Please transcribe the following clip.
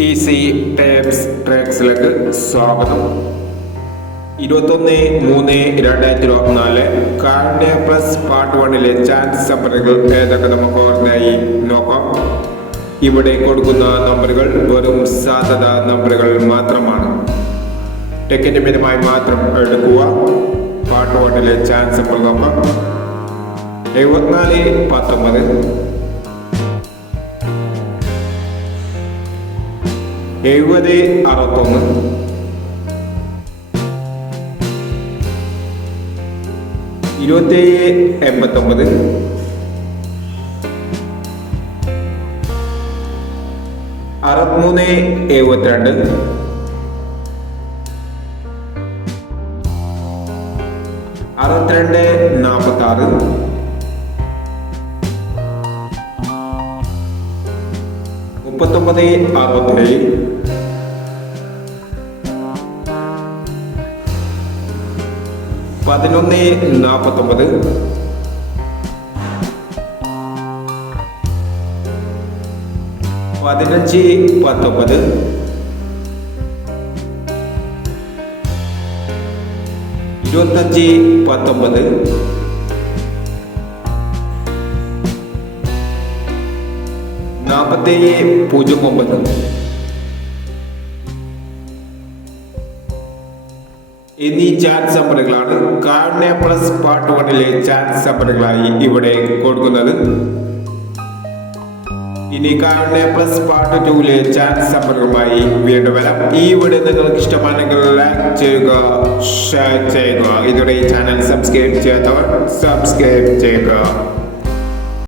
Easy tapes ട്രാക്സിലേക്ക് സ്വാഗതം. 21/3/2024 കാരുണ്യ plus part 1-ലെ chance നമ്പറുകൾ ഏതൊക്കെ നമുക്ക് ഓർമ്മയായി നോക്കാം. ഇവിടെ കൊടുക്കുന്ന നമ്പറുകൾ വെറും സാധ്യത നമ്പറുകൾ മാത്രമാണ്. ടിക്കറ്റ് മിതമായി മാത്രം എടുക്കുക. പാർട്ട് 1-ലെ ചാൻസ് നമ്പർ നോക്കാം. 74-19, 70-61, 27-89, 63-72, 62-46, 39-67, 11-49, 15-19, 25-19, 47-09 എന്നീ ചാൻസ് നമ്പറുകളാണ് കാരുണ്യ പ്ലസ് പാർട്ട് 1-ലെ ചാൻസ് നമ്പറുകളായി ഇവിടെ കൊടുക്കുന്നത്. ഇനി കാരുണ്യ പ്ലസ് പാർട്ട് 2-ലെ ചാൻസ് നമ്പറുകളുമായി വീണ്ടും വരാം. ഈ വീഡിയോ നിങ്ങൾക്ക് ഇഷ്ടമാണെങ്കിൽ ലൈക്ക് ചെയ്യുക, ഷെയർ ചെയ്യുക. ഇതുവരെ ഈ ചാനൽ സബ്സ്ക്രൈബ് ചെയ്യാത്തവർ സബ്സ്ക്രൈബ് ചെയ്യുക.